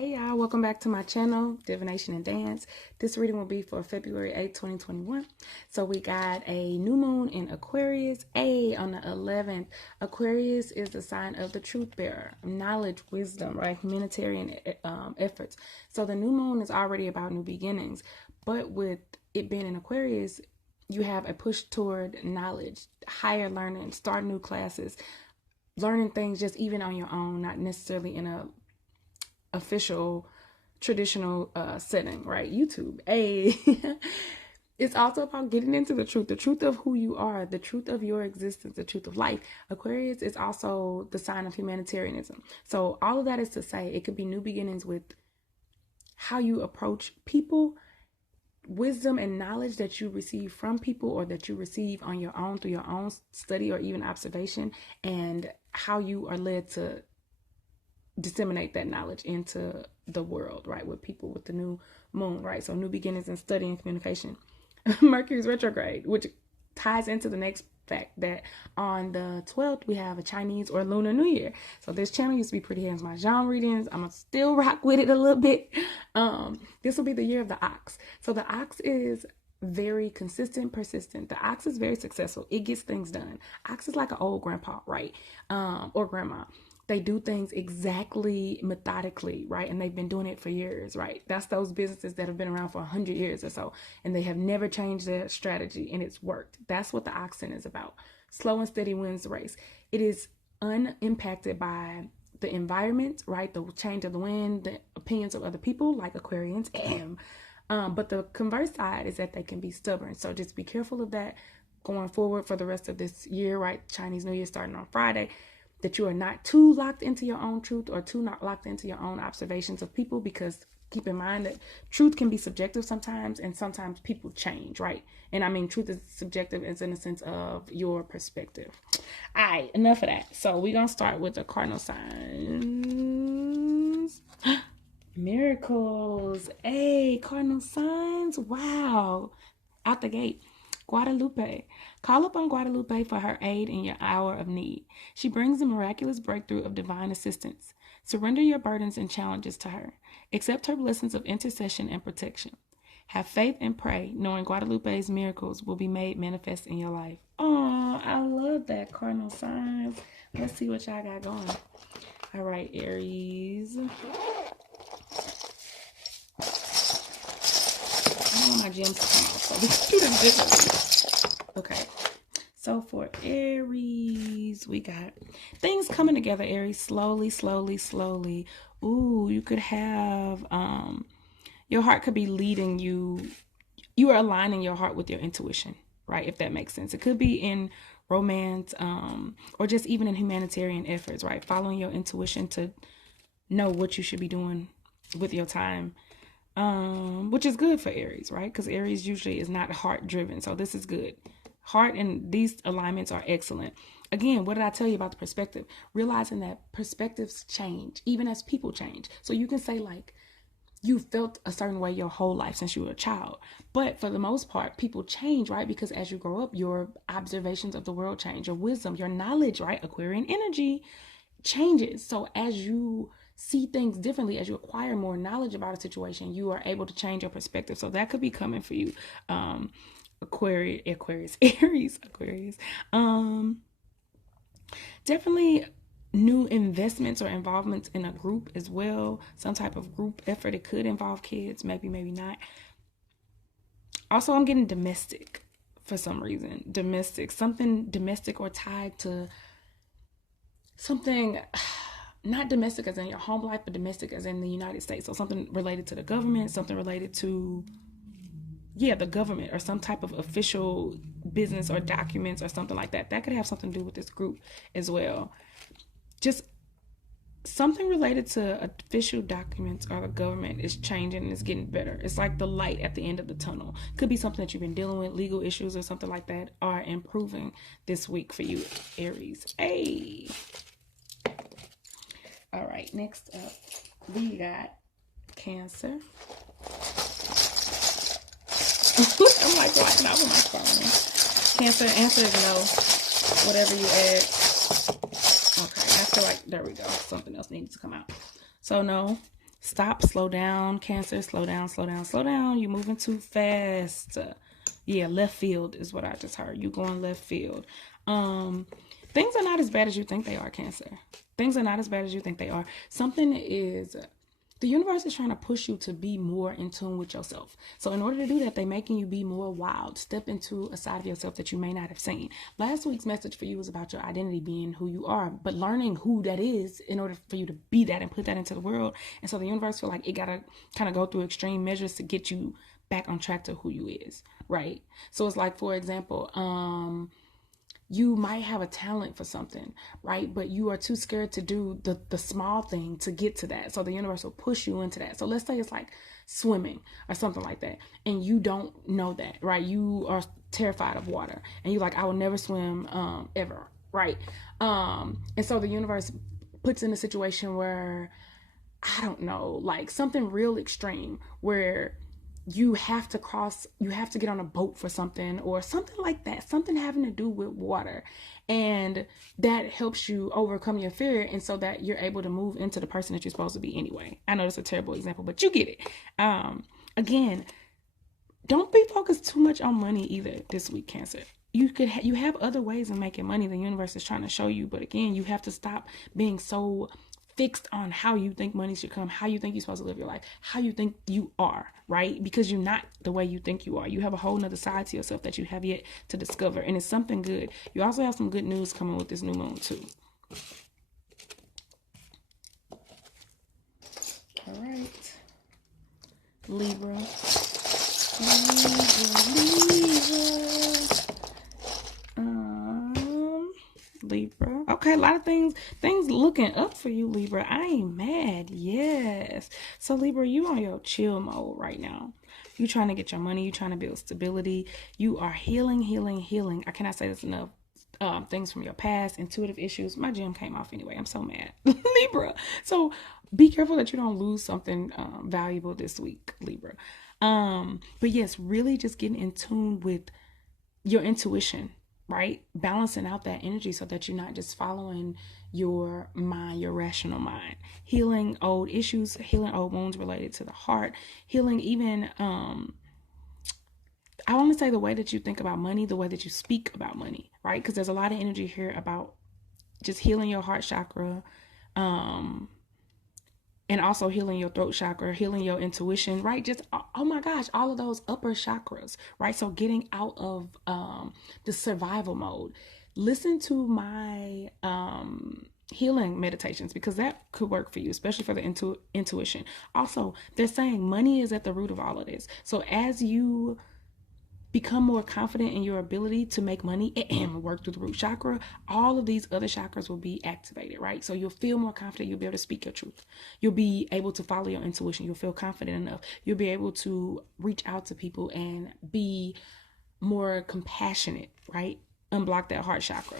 Hey y'all, welcome back to my channel, Divination and Dance. This reading will be for February 8th, 2021. So we got a new moon in Aquarius, on the 11th. Aquarius is the sign of the truth bearer, knowledge, wisdom, right? Humanitarian efforts. So the new moon is already about new beginnings, but with it being in Aquarius, you have a push toward knowledge, higher learning, start new classes, learning things just even on your own, not necessarily in a official traditional setting, right? YouTube. It's also about getting into the truth of who you are, the truth of your existence, the truth of life. Aquarius is also the sign of humanitarianism. So all of that is to say it could be new beginnings with how you approach people, wisdom and knowledge that you receive from people or that you receive on your own through your own study or even observation, and how you are led to disseminate that knowledge into the world, right? With people with the new moon, right? So new beginnings in study and communication. Mercury's retrograde, which ties into the next fact that on the 12th we have a Chinese or Lunar New Year. So this channel used to be pretty hands my genre readings. I'm gonna still rock with it a little bit. This will be the year of the ox. So the ox is very consistent, persistent. The ox is very successful. It gets things done. Ox is like an old grandpa, right? Or grandma. They do things exactly methodically, right? And they've been doing it for years, right? That's those businesses that have been around for 100 years or so, and they have never changed their strategy, and it's worked. That's what the oxen is about. Slow and steady wins the race. It is unimpacted by the environment, right? The change of the wind, the opinions of other people, like Aquarians. But the converse side is that they can be stubborn. So just be careful of that going forward for the rest of this year, right? Chinese New Year starting on Friday. That you are not too locked into your own truth or too not locked into your own observations of people, because keep in mind that truth can be subjective sometimes, and sometimes people change, right? And I mean, truth is subjective as in the sense of your perspective. All right, enough of that. So we're going to start with the cardinal signs. Miracles. Cardinal signs. Wow. Out the gate. Guadalupe. Call upon Guadalupe for her aid in your hour of need. She brings the miraculous breakthrough of divine assistance. Surrender your burdens and challenges to her. Accept her blessings of intercession and protection. Have faith and pray, knowing Guadalupe's miracles will be made manifest in your life. Oh, I love that, cardinal signs. Let's see what y'all got going. All right, Aries. I don't want my gems to come out, so we do this differently. Okay, so for Aries, we got things coming together, Aries, slowly, slowly, slowly. Ooh, you could have, your heart could be leading you. You are aligning your heart with your intuition, right? If that makes sense. It could be in romance, or just even in humanitarian efforts, right? Following your intuition to know what you should be doing with your time. Which is good for Aries, right? Because Aries usually is not heart driven. So this is good. Heart and these alignments are excellent. Again, what did I tell you about the perspective? Realizing that perspectives change, even as people change. So you can say like, you felt a certain way your whole life since you were a child. But for the most part, people change, right? Because as you grow up, your observations of the world change, your wisdom, your knowledge, right? Aquarian energy changes. So as you see things differently, as you acquire more knowledge about a situation, you are able to change your perspective. So that could be coming for you. Aquarius, Aries. Definitely new investments or involvements in a group as well. Some type of group effort. It could involve kids, maybe not. Also, I'm getting domestic for some reason. Something domestic or tied to something, not domestic as in your home life, but domestic as in the United States. So something related to the government, something related to the government, or some type of official business or documents or something like that. That could have something to do with this group as well. Just something related to official documents or the government is changing and it's getting better. It's like the light at the end of the tunnel. Could be something that you've been dealing with, legal issues or something like that, are improving this week for you, Aries. All right, next up, we got Cancer. I'm like watching out with my phone. Cancer, answer is no. Whatever you ask. Okay, I feel like, there we go. Something else needs to come out. So no, Stop, slow down, Cancer. Slow down, slow down, slow down. You're moving too fast. Yeah, left field is what I just heard. You going left field. Things are not as bad as you think they are, Cancer. Things are not as bad as you think they are. Something is, the universe is trying to push you to be more in tune with yourself. So in order to do that, they're making you be more wild. Step into a side of yourself that you may not have seen. Last week's message for you was about your identity being who you are, but learning who that is in order for you to be that and put that into the world. And so the universe feel like it got to kind of go through extreme measures to get you back on track to who you is, right? So it's like, for example, you might have a talent for something, right? But you are too scared to do the small thing to get to that. So the universe will push you into that. So let's say it's like swimming or something like that. And you don't know that, right? You are terrified of water. And you're like, I will never swim ever, right? And so the universe puts in a situation where, I don't know, like something real extreme where you have to get on a boat for something or something like that, something having to do with water. And that helps you overcome your fear. And so that you're able to move into the person that you're supposed to be anyway. I know that's a terrible example, but you get it. Again, don't be focused too much on money either this week, Cancer. You have other ways of making money the universe is trying to show you. But again, you have to stop being so fixed on how you think money should come, how you think you're supposed to live your life, how you think you are, right? Because you're not the way you think you are. You have a whole nother side to yourself that you have yet to discover. And it's something good. You also have some good news coming with this new moon too. All right. Libra. Libra. Okay, a lot of things looking up for you, Libra. I ain't mad. Yes. So Libra, you on your chill mode right now. You trying to get your money. You trying to build stability. You are healing. I cannot say this enough. Things from your past, intuitive issues. My gem came off anyway. I'm so mad. Libra. So be careful that you don't lose something valuable this week, Libra. But yes, really just getting in tune with your intuition, right? Balancing out that energy so that you're not just following your mind, your rational mind. Healing old issues, healing old wounds related to the heart, healing even, I want to say the way that you think about money, the way that you speak about money, right? Because there's a lot of energy here about just healing your heart chakra, and also healing your throat chakra, healing your intuition, right? Just, oh my gosh, all of those upper chakras, right? So getting out of the survival mode. Listen to my healing meditations because that could work for you, especially for the intuition. Also, they're saying money is at the root of all of this. So as you become more confident in your ability to make money and work through the root chakra, all of these other chakras will be activated, right? So you'll feel more confident. You'll be able to speak your truth. You'll be able to follow your intuition. You'll feel confident enough. You'll be able to reach out to people and be more compassionate, right? Unblock that heart chakra.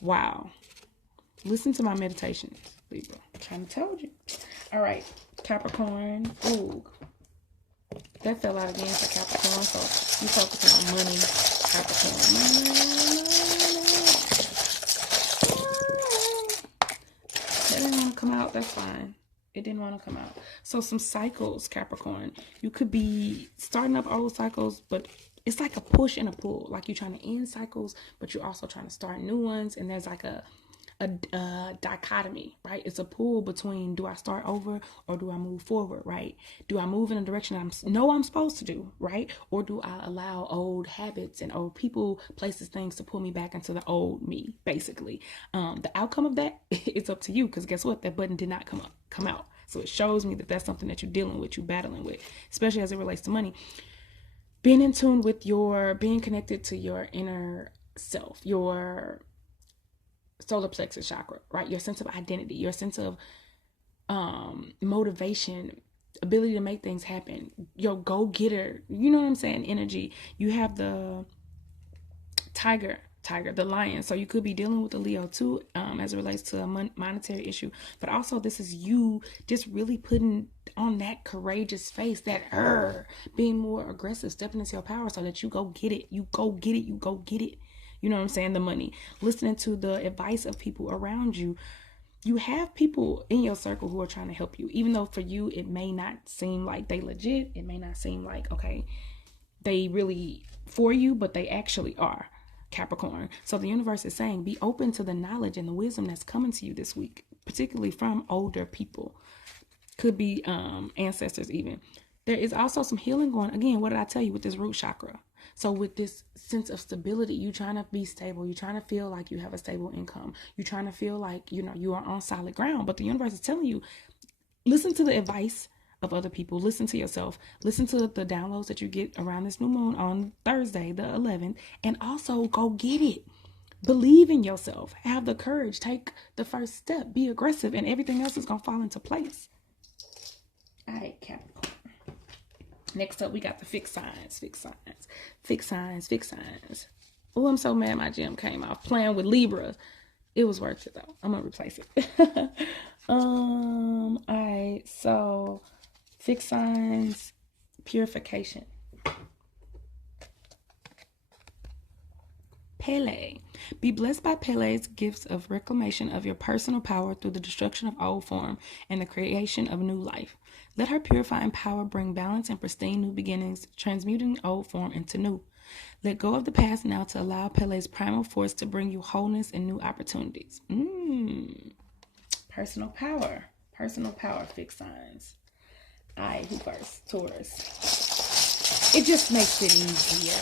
Wow. Listen to my meditations, Libra. I'm trying to tell you. All right, Capricorn. Ooh. That fell out again for Capricorn, so you focusing on money, Capricorn. That didn't want to come out. That's fine. It didn't want to come out. So some cycles, Capricorn. You could be starting up old cycles, but it's like a push and a pull. Like you're trying to end cycles, but you're also trying to start new ones. And there's like a dichotomy, right? It's a pull between, do I start over or do I move forward, right? Do I move in a direction I'm supposed to do, right? Or do I allow old habits and old people, places, things to pull me back into the old me, basically? The outcome of that, it's up to you, because guess what? That button did not come out. So it shows me that that's something that you're dealing with, you're battling with, especially as it relates to money. Being in tune with being connected to your inner self, your solar plexus chakra, right? Your sense of identity, your sense of motivation, ability to make things happen, your go-getter, you know what I'm saying, energy. You have the tiger, the lion. So you could be dealing with the Leo too, as it relates to a monetary issue. But also this is you just really putting on that courageous face, that being more aggressive, stepping into your power so that you go get it. You go get it. You go get it. You know what I'm saying? The money. Listening to the advice of people around you. You have people in your circle who are trying to help you, even though for you it may not seem like they legit. It may not seem like, okay, they really for you, but they actually are, Capricorn. So the universe is saying, be open to the knowledge and the wisdom that's coming to you this week, particularly from older people. Could be ancestors even. There is also some healing going. Again, what did I tell you with this root chakra? So with this sense of stability, you trying to be stable. You're trying to feel like you have a stable income. You're trying to feel like, you know, you are on solid ground. But the universe is telling you, listen to the advice of other people. Listen to yourself. Listen to the downloads that you get around this new moon on Thursday, the 11th. And also go get it. Believe in yourself. Have the courage. Take the first step. Be aggressive. And everything else is going to fall into place. All right, Capricorn. Next up, we got the fixed signs. Fixed signs. Fixed signs. Fixed signs. Oh, I'm so mad my gem came off. Playing with Libra. It was worth it, though. I'm going to replace it. All right. So, fixed signs. Purification. Pele. Be blessed by Pele's gifts of reclamation of your personal power through the destruction of old form and the creation of new life. Let her purifying power bring balance and pristine new beginnings, transmuting old form into new. Let go of the past now to allow Pele's primal force to bring you wholeness and new opportunities. Personal power. Personal power, fixed signs. All right, who first? Taurus. It just makes it easier.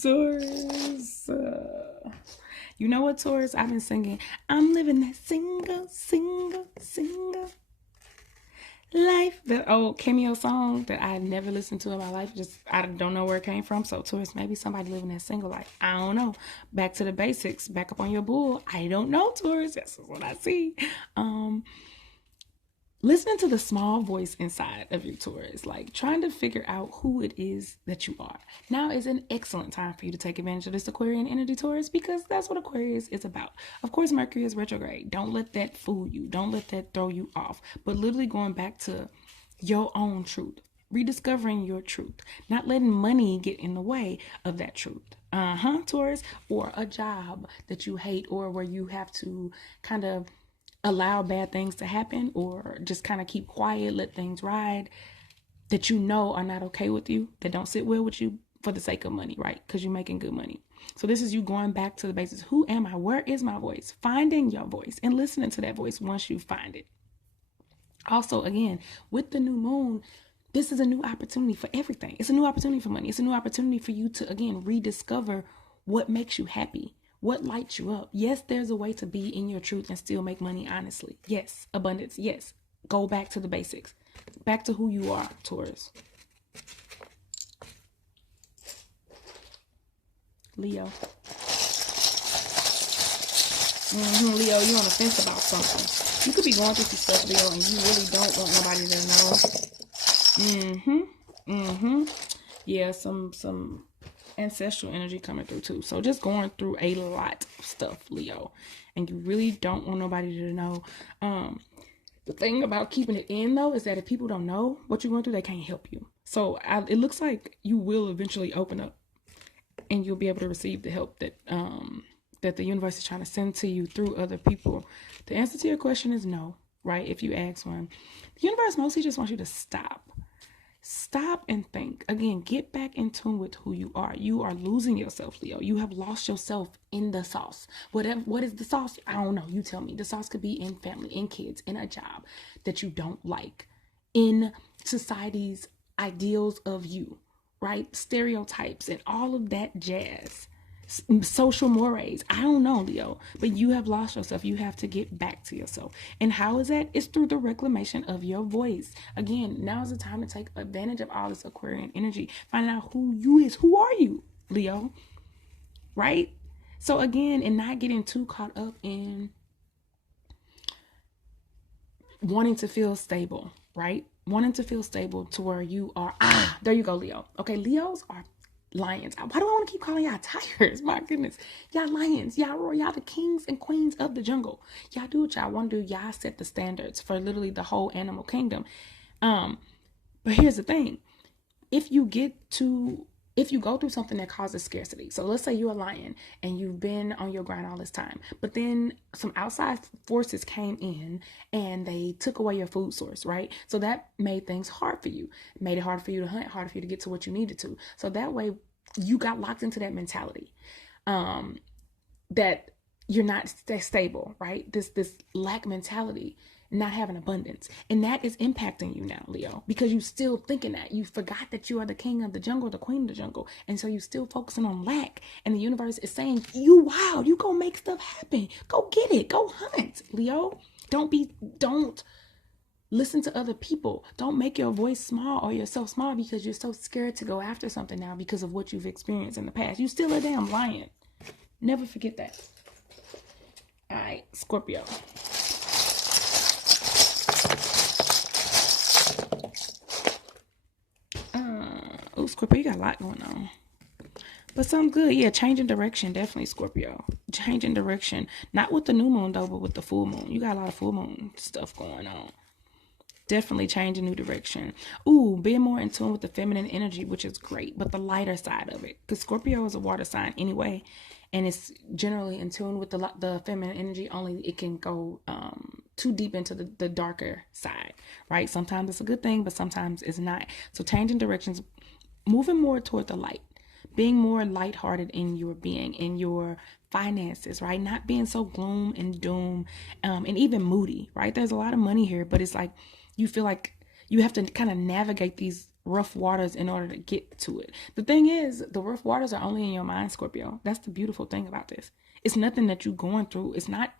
Taurus. You know what, Taurus? I've been singing, I'm living that single life. That old cameo song that I never listened to in my life. Just, I don't know where it came from. So, Taurus, maybe somebody living that single life. I don't know. Back to the basics. Back up on your bull. I don't know, Taurus. That's what I see. Listening to the small voice inside of you, Taurus, like trying to figure out who it is that you are. Now is an excellent time for you to take advantage of this Aquarian energy, Taurus, because that's what Aquarius is about. Of course, Mercury is retrograde. Don't let that fool you. Don't let that throw you off. But literally going back to your own truth, rediscovering your truth, not letting money get in the way of that truth. Taurus, or a job that you hate, or where you have to kind of allow bad things to happen, or just kind of keep quiet, let things ride, that you know are not okay with you, that don't sit well with you for the sake of money, right? Because you're making good money. So this is you going back to the basics. Who am I? Where is my voice? Finding your voice and listening to that voice once you find it. Also, again, with the new moon, this is a new opportunity for everything. It's a new opportunity for money. It's a new opportunity for you to, again, rediscover what makes you happy. What lights you up? Yes, there's a way to be in your truth and still make money honestly. Yes, abundance. Yes, go back to the basics. Back to who you are, Taurus. Leo. Leo, you're on the fence about something. You could be going through some stuff, Leo, and you really don't want nobody to know. Yeah, some ancestral energy coming through too. So just going through a lot of stuff, Leo, and you really don't want nobody to know. The thing about keeping it in, though, is that if people don't know what you're going through, they can't help you. So it looks like you will eventually open up and you'll be able to receive the help that that the universe is trying to send to you through other people. The answer to your question is no, right? If you ask one, the universe mostly just wants you to stop and think. Again, get back in tune with who you are. You are losing yourself, Leo. You have lost yourself in the sauce. What is the sauce? I don't know. You tell me. The sauce could be in family, in kids, in a job that you don't like, in society's ideals of you, right? Stereotypes and all of that jazz. Social mores. I don't know, Leo, but you have lost yourself. You have to get back to yourself. And how is that? It's through the reclamation of your voice. Again, now is the time to take advantage of all this Aquarian energy. Find out who you is. Who are you, Leo? Right? So again, and not getting too caught up in wanting to feel stable, right? Wanting to feel stable to where you are. There you go, Leo. Okay, Leos are lions. Why do I want to keep calling y'all tigers? My goodness. Y'all lions. Y'all roar. Y'all the kings and queens of the jungle. Y'all do what y'all want to do. Y'all set the standards for literally the whole animal kingdom. But here's the thing. If you get too if you go through something that causes scarcity, so let's say you're a lion and you've been on your grind all this time, but then some outside forces came in and they took away your food source, right? So that made things hard for you. It made it harder for you to hunt, harder for you to get to what you needed to. So that way you got locked into that mentality, that you're not stable, right? This lack mentality, not having abundance, and that is impacting you now, Leo, because you still thinking that you forgot that you are the king of the jungle, the queen of the jungle, and so you still focusing on lack, and the universe is saying, you wild, you go make stuff happen, go get it, go hunt, Leo. Don't listen to other people. Don't make your voice small or yourself small because you're so scared to go after something now because of what you've experienced in the past. You still a damn lion. Never forget that. All right, Scorpio. Scorpio, you got a lot going on, but some good. Yeah, changing direction, definitely, Scorpio. Changing direction, not with the new moon though, but with the full moon. You got a lot of full moon stuff going on. Definitely changing new direction. Ooh, being more in tune with the feminine energy, which is great, but the lighter side of it, because Scorpio is a water sign anyway, and it's generally in tune with the feminine energy. Only it can go too deep into the darker side, right? Sometimes it's a good thing, but sometimes it's not. So changing directions, moving more toward the light, being more lighthearted in your being, in your finances, right? Not being so gloom and doom, and even moody, right? There's a lot of money here, but it's like you feel like you have to kind of navigate these rough waters in order to get to it. The thing is, the rough waters are only in your mind, Scorpio. That's the beautiful thing about this. It's nothing that you're going through. It's not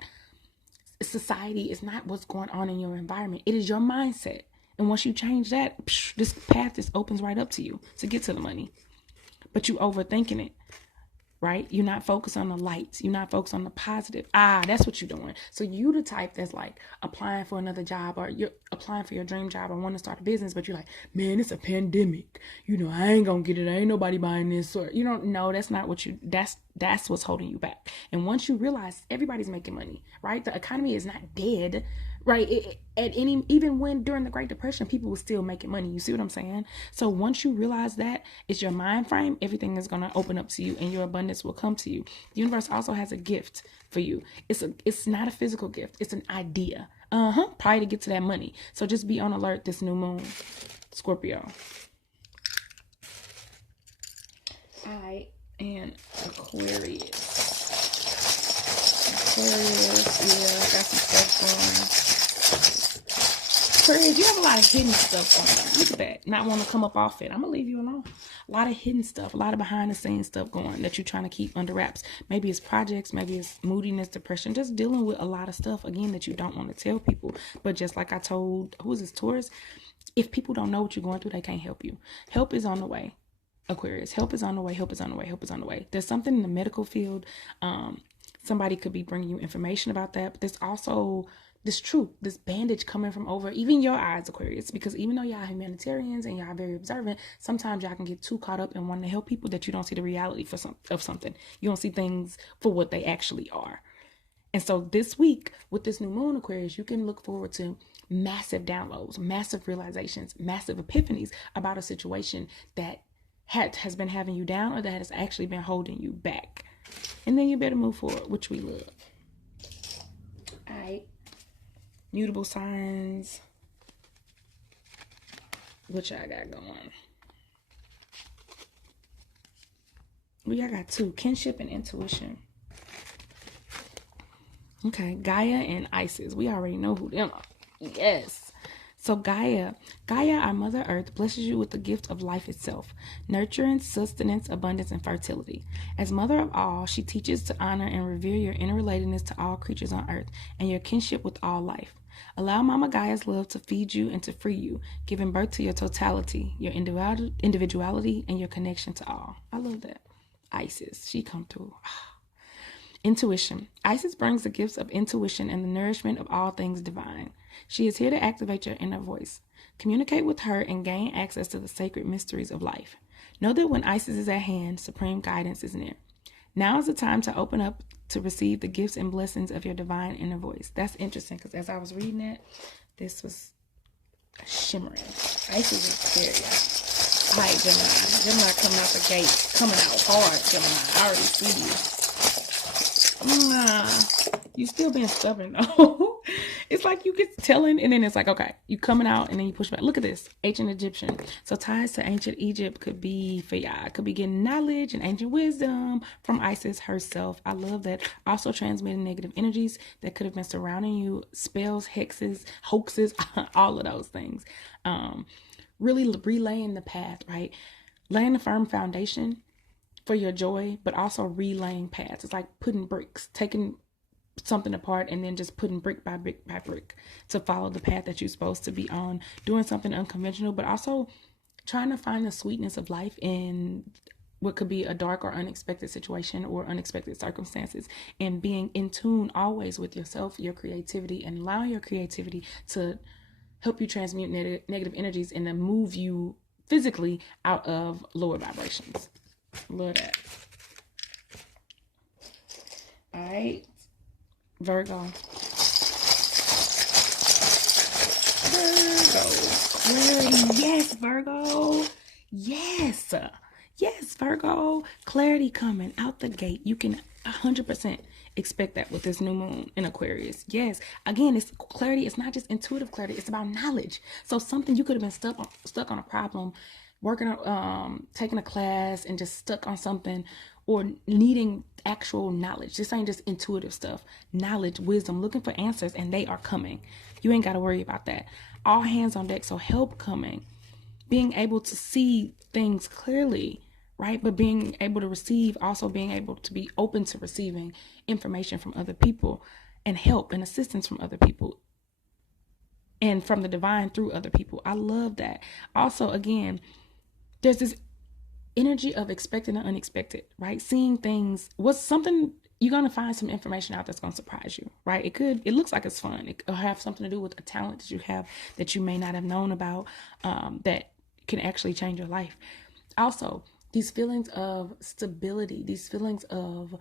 society. It's not what's going on in your environment. It is your mindset. And once you change that, this path just opens right up to you to get to the money. But you overthinking it, right? You're not focused on the lights. You're not focused on the positive. That's what you're doing. So you the type that's like applying for another job, or you're applying for your dream job or want to start a business, but you're like, man, it's a pandemic. I ain't gonna get it. Ain't nobody buying this. Or you don't know, that's not what that's what's holding you back. And once you realize everybody's making money, right? The economy is not dead, right? Even when during the Great Depression, people were still making money. You see what I'm saying? So once you realize that it's your mind frame, everything is gonna open up to you, and your abundance will come to you. The universe also has a gift for you. It's not a physical gift. It's an idea. Probably to get to that money. So just be on alert this new moon, Scorpio. And Aquarius. Yeah, I got some stuff going. Aquarius, you have a lot of hidden stuff going on. Look at that. Not want to come up off it. I'm going to leave you alone. A lot of hidden stuff, a lot of behind the scenes stuff going that you're trying to keep under wraps. Maybe it's projects, maybe it's moodiness, depression, just dealing with a lot of stuff, again, that you don't want to tell people. But just like I told, who is this, Taurus? If people don't know what you're going through, they can't help you. Help is on the way, Aquarius. Help is on the way, help is on the way, help is on the way. There's something in the medical field. Somebody could be bringing you information about that, but there's also this bandage coming from over even your eyes, Aquarius, because even though y'all humanitarians and y'all very observant, sometimes y'all can get too caught up in wanting to help people that you don't see the reality of something. You don't see things for what they actually are. And so this week with this new moon, Aquarius, you can look forward to massive downloads, massive realizations, massive epiphanies about a situation that has been having you down or that has actually been holding you back. And then you better move forward, which we love. All right. Mutable signs. What y'all got going? I got two. Kinship and intuition. Okay. Gaia and Isis. We already know who them are. Yes. So Gaia, our Mother Earth, blesses you with the gift of life itself, nurturance, sustenance, abundance, and fertility. As Mother of all, she teaches to honor and revere your interrelatedness to all creatures on Earth and your kinship with all life. Allow Mama Gaia's love to feed you and to free you, giving birth to your totality, your individuality, and your connection to all. I love that. Isis, she come through. Intuition. Isis brings the gifts of intuition and the nourishment of all things divine. She is here to activate your inner voice. Communicate with her and gain access to the sacred mysteries of life. Know that when Isis is at hand, supreme guidance is near. Now is the time to open up to receive the gifts and blessings of your divine inner voice. That's interesting because as I was reading it, this was shimmering. Isis is scary. All right, Gemini. Gemini coming out the gate. Coming out hard, Gemini. I already see you. You still being stubborn, though. It's like you get telling, and then it's like, okay, you coming out, and then you push back. Look at this. Ancient Egyptian. So ties to ancient Egypt could be for y'all. Could be getting knowledge and ancient wisdom from Isis herself. I love that. Also transmitting negative energies that could have been surrounding you. Spells, hexes, hoaxes, all of those things. Really relaying the path, right? Laying a firm foundation for your joy, but also relaying paths. It's like putting bricks, taking something apart and then just putting brick by brick by brick to follow the path that you're supposed to be on, doing something unconventional, but also trying to find the sweetness of life in what could be a dark or unexpected situation or unexpected circumstances, and being in tune always with yourself, your creativity, and allowing your creativity to help you transmute negative energies and then move you physically out of lower vibrations. Love that. All right, Virgo. Clarity. Yes, Virgo. Yes. Yes, Virgo. Clarity coming out the gate. You can 100% expect that with this new moon in Aquarius. Yes. Again, it's clarity. It's not just intuitive clarity. It's about knowledge. So something you could have been stuck on a problem, working on, taking a class and just stuck on something, or needing actual knowledge. This ain't just intuitive stuff. Knowledge, wisdom, looking for answers, and they are coming. You ain't got to worry about that. All hands on deck. So help coming. Being able to see things clearly, right? But being able to receive, also being able to be open to receiving information from other people and help and assistance from other people and from the divine through other people. I love that. Also, again, there's this energy of expecting the unexpected, right? Seeing things, what's something, you're going to find some information out that's going to surprise you, right? It looks like it's fun. It could have something to do with a talent that you have that you may not have known about, that can actually change your life. Also, these feelings of stability, these feelings of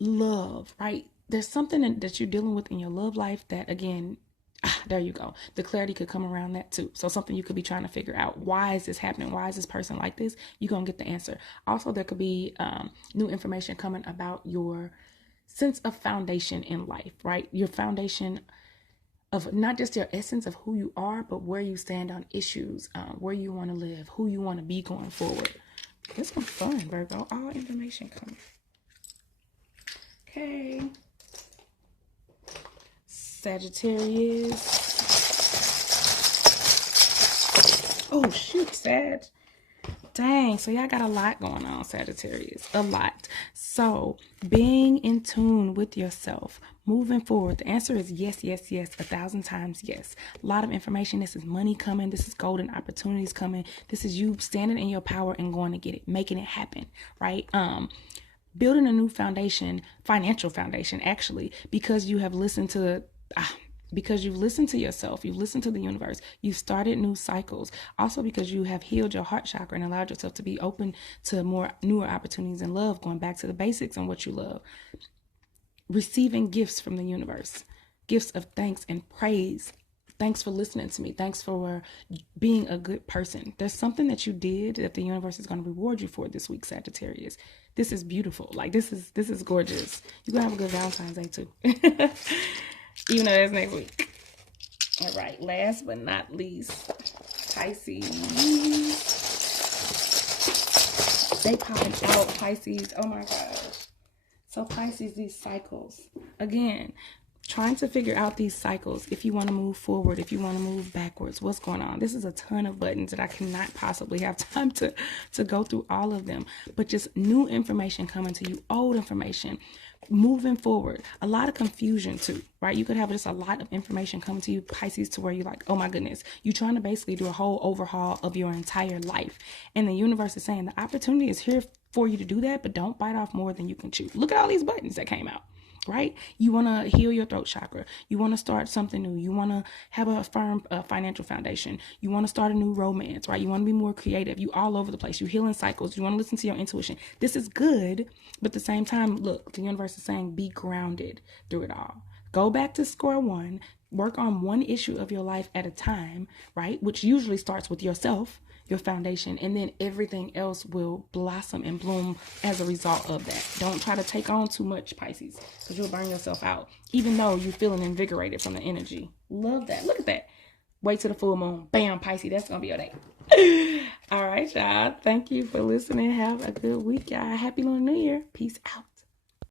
love, right? There's something that you're dealing with in your love life that, again, there you go. The clarity could come around that too. So something you could be trying to figure out. Why is this happening? Why is this person like this? You're going to get the answer. Also, there could be new information coming about your sense of foundation in life, right? Your foundation of not just your essence of who you are, but where you stand on issues, where you want to live, who you want to be going forward. This one's fun, Virgo. All information coming. Okay. Sagittarius. Oh, shoot, Sag. Dang, so y'all got a lot going on, Sagittarius. A lot. So, being in tune with yourself, moving forward. The answer is yes, yes, yes. 1,000 times yes. A lot of information. This is money coming. This is golden opportunities coming. This is you standing in your power and going to get it, making it happen, right? Building a new foundation, financial foundation, actually, because you have listened to because you've listened to yourself, you've listened to the universe, you've started new cycles. Also because you have healed your heart chakra and allowed yourself to be open to more newer opportunities in love, going back to the basics and what you love. Receiving gifts from the universe, gifts of thanks and praise. Thanks for listening to me. Thanks for being a good person. There's something that you did that the universe is going to reward you for this week, Sagittarius. This is beautiful. Like, this is gorgeous. You're going to have a good Valentine's Day too. Even though that's next week. All right. Last but not least, Pisces. They popping out, Pisces. Oh my gosh. So Pisces, these cycles. Again, trying to figure out these cycles. If you want to move forward, if you want to move backwards, what's going on? This is a ton of buttons that I cannot possibly have time to go through all of them. But just new information coming to you, old information, moving forward. A lot of confusion too, right? You could have just a lot of information coming to you, Pisces, to where you're like, oh my goodness, you're trying to basically do a whole overhaul of your entire life. And the universe is saying the opportunity is here for you to do that, but don't bite off more than you can chew. Look at all these buttons that came out. Right? You want to heal your throat chakra. You want to start something new. You want to have a firm financial foundation. You want to start a new romance, right? You want to be more creative. You all over the place. You healing cycles. You want to listen to your intuition. This is good, but at the same time, look, the universe is saying be grounded through it all. Go back to square one. work on one issue of your life at a time, right? Which usually starts with yourself, your foundation, and then everything else will blossom and bloom as a result of that. Don't try to take on too much, Pisces, because you'll burn yourself out, even though you're feeling invigorated from the energy. Love that. Look at that. Wait till the full moon. Bam, Pisces. That's going to be your day. All right, y'all. Thank you for listening. Have a good week, y'all. Happy Lunar New Year. Peace out.